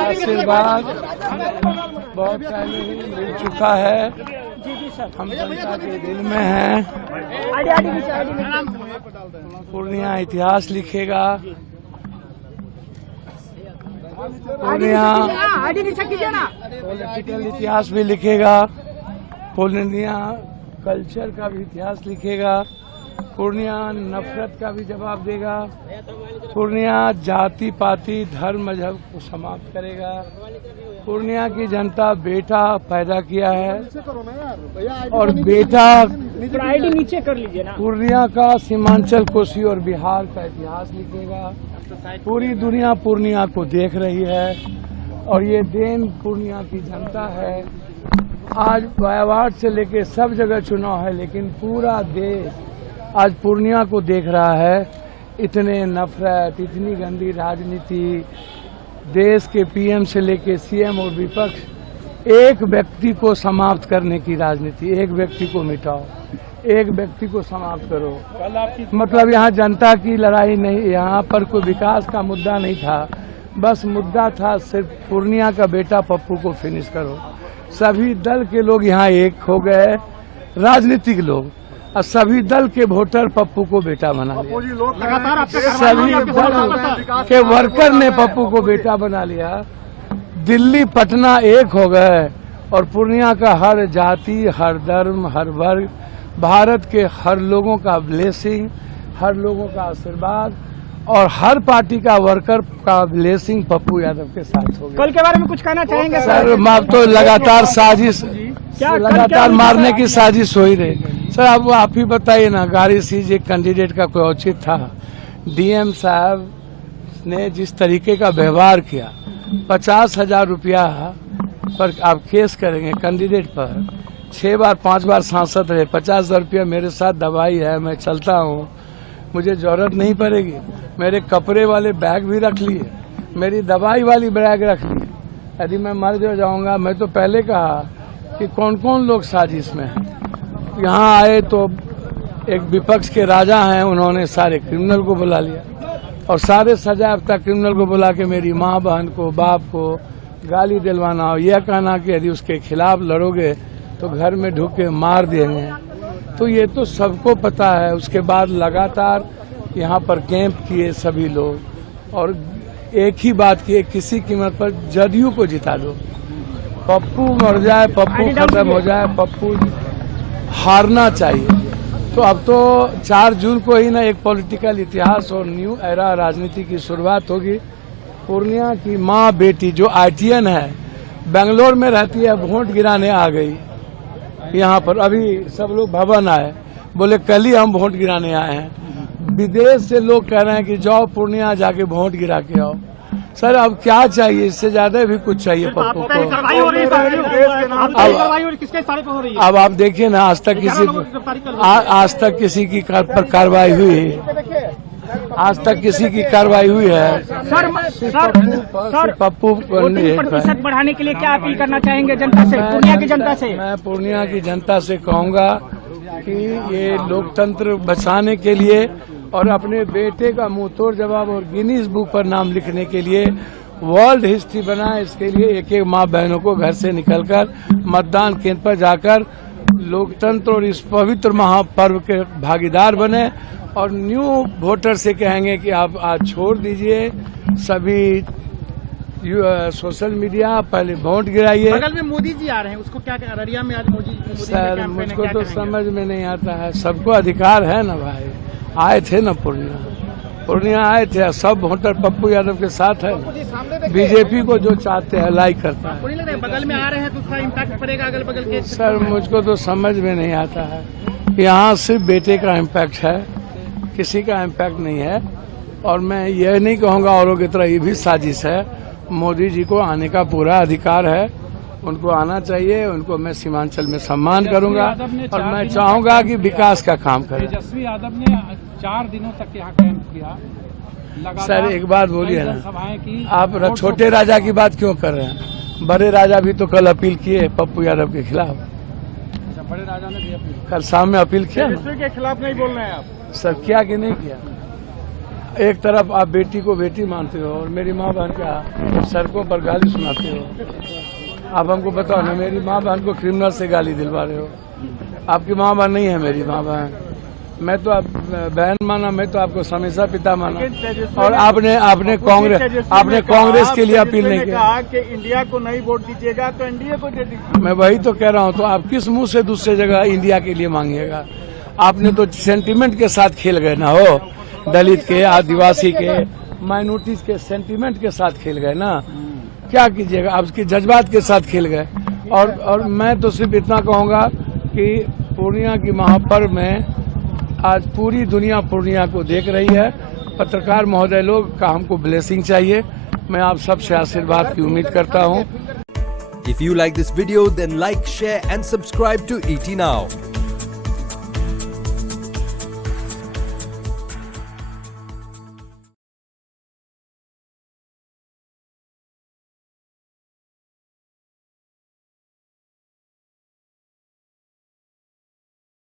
आशीर्वाद बहुत पहले ही मिल चुका है, हम जनता के दिल में हैं। पूर्णिया इतिहास लिखेगा, पूर्णिया पॉलिटिकल इतिहास भी लिखेगा, पूर्णिया कल्चर का भी इतिहास लिखेगा, पूर्णिया नफरत का भी जवाब देगा, पूर्णिया जाति पाति धर्म मजहब को समाप्त करेगा। पूर्णिया की जनता बेटा पैदा किया है और बेटा नीचे कर लीजिए ना। पूर्णिया का सीमांचल, कोसी और बिहार का इतिहास लिखेगा। पूरी दुनिया पूर्णिया को देख रही है और ये देन पूर्णिया की जनता है। आज वायावाट से लेके सब जगह चुनाव है, लेकिन पूरा देश आज पूर्णिया को देख रहा है। इतने नफरत, इतनी गंदी राजनीति, देश के पीएम से लेके सीएम और विपक्ष, एक व्यक्ति को समाप्त करने की राजनीति। एक व्यक्ति को मिटाओ, एक व्यक्ति को समाप्त करो। मतलब यहाँ जनता की लड़ाई नहीं, यहाँ पर कोई विकास का मुद्दा नहीं था, बस मुद्दा था सिर्फ पूर्णिया का बेटा पप्पू को फिनिश करो। सभी दल के लोग यहाँ एक हो गए, राजनीतिक लोग, और सभी दल के वोटर पप्पू को बेटा बना लिया। सभी दल के वर्कर ने पप्पू को बेटा बना लिया। दिल्ली पटना एक हो गए और पूर्णिया का हर जाति, हर धर्म, हर वर्ग, भारत के हर लोगों का ब्लेसिंग, हर लोगों का आशीर्वाद और हर पार्टी का वर्कर का ब्लेसिंग पप्पू यादव के साथ हो गया। कल के बारे में कुछ कहना चाहेंगे सर? अब तो लगातार साजिश, लगातार मारने की साजिश हो ही रही। सर अब आप ही बताइए ना, गाड़ी सीज एक कैंडिडेट का कोई औचित था? डीएम साहब ने जिस तरीके का व्यवहार किया, 50,000 रुपया पर आप केस करेंगे कैंडिडेट पर। 6 बार 5 बार सांसद रहे, 50,000 रुपया मेरे साथ दवाई है, मैं चलता हूँ, मुझे जरूरत नहीं पड़ेगी। मेरे कपड़े वाले बैग भी रख लिए, मेरी दवाई वाली बैग रख ली। यदि मैं मर जाऊंगा, मैं तो पहले कहा कि कौन कौन लोग साजिश में हैं। यहाँ आए तो एक विपक्ष के राजा हैं, उन्होंने सारे क्रिमिनल को बुला लिया और सारे सजायाफ्ता क्रिमिनल को बुला के मेरी माँ बहन को, बाप को गाली दिलवाना और यह कहना कि यदि उसके खिलाफ लड़ोगे तो घर में ढुक के मार देंगे। तो ये तो सबको पता है। उसके बाद लगातार यहाँ पर कैंप किए सभी लोग और एक ही बात किए, किसी कीमत पर जदयू को जिता दो। पप्पू मर जाए, पप्पू खत्म हो जाए, पप्पू हारना चाहिए। तो अब तो 4 जून को ही ना एक पॉलिटिकल इतिहास और न्यू एरा राजनीति की शुरुआत होगी। पूर्णिया की माँ बेटी जो ITN है, बेंगलोर में रहती है, वोट गिराने आ गई यहाँ पर। अभी सब लोग भवन आए, बोले कल ही हम वोट गिराने आए हैं। विदेश से लोग कह रहे हैं कि जाओ पूर्णिया जाके वोट गिरा के आओ। सर अब क्या चाहिए, इससे ज्यादा भी कुछ चाहिए पप्पू को? अब आप देखिए ना, आज तक किसी की पर कार्रवाई हुई है? आज तक किसी की कार्रवाई हुई है? पप्पू प्रतिशत बढ़ाने के लिए क्या अपील करना चाहेंगे जनता से, पूर्णिया की जनता से? मैं पूर्णिया की जनता से कहूँगा कि ये लोकतंत्र बचाने के लिए और अपने बेटे का मुंहतोड़ जवाब और गिनीज बुक पर नाम लिखने के लिए वर्ल्ड हिस्ट्री बनाए। इसके लिए एक एक माँ बहनों को घर से निकलकर मतदान केंद्र पर जाकर लोकतंत्र और इस पवित्र महापर्व के भागीदार बने और न्यू वोटर से कहेंगे कि आप आज छोड़ दीजिए सभी सोशल मीडिया, पहले वोट गिराइए। बगल में मोदी जी आ रहे हैं, उसको क्या अररिया में आज मोदी सर मुझको तो समझ में नहीं आता है। सबको अधिकार है ना भाई, आए थे ना पूर्णिया आए थे, सब वोटर पप्पू यादव के साथ है। बीजेपी को जो चाहते हैं लाइक करता है। बगल में आ रहे हैं तो उसका इम्पैक्ट पड़ेगा अगल बगल के? सर मुझको तो समझ में नहीं आता है। यहाँ सिर्फ बेटे का इम्पैक्ट है, किसी का इम्पैक्ट नहीं है। और मैं यह नहीं कहूँगा औरों की तरह ये भी साजिश है। मोदी जी को आने का पूरा अधिकार है, उनको आना चाहिए। उनको मैं सीमांचल में सम्मान करूंगा और मैं चाहूंगा कि विकास का काम करें। तेजस्वी यादव ने 4 दिनों तक यहाँ कैंप किया। सर एक बात बोलिए ना, आप छोटे राजा की बात क्यों कर रहे हैं? बड़े राजा भी तो कल अपील किए पप्पू यादव के खिलाफ। बड़े राजा ने भी अपील, कल शाम में अपील किया ना? के खिलाफ नहीं बोल रहे हैं आप? सर किया कि नहीं किया? एक तरफ आप बेटी को बेटी मानते हो और मेरी माँ बहन का सड़कों पर गाली सुनाते हो। आप हमको बताओ ना, मेरी माँ बहन को क्रिमिनल से गाली दिलवा रहे हो। आपकी माँ बहन नहीं है मेरी माँ बहन, मैं तो आप बहन माना, मैं तो आपको हमेशा पिता माना। और आपने कांग्रेस के लिए अपील नहीं किया कहा कि इंडिया को नहीं वोट दीजिएगा तो एनडीए को दे दीजिए। मैं वही तो कह रहा हूँ, तो आप किस मुंह से दूसरे जगह इंडिया के लिए मांगिएगा? आपने तो सेंटीमेंट के साथ खेल गए ना हो, दलित के, आदिवासी के, माइनॉरिटीज के सेंटीमेंट के साथ खेल गए ना। क्या कीजिएगा, आपके जज्बात के साथ खेल गए। और मैं तो सिर्फ इतना कहूँगा कि पूर्णिया की महापर्व में आज पूरी दुनिया पूर्णिया को देख रही है। पत्रकार महोदय लोग का हमको ब्लेसिंग चाहिए। मैं आप सबसे आशीर्वाद की उम्मीद करता हूँ। If you like this video, then like, share and subscribe to ET Now.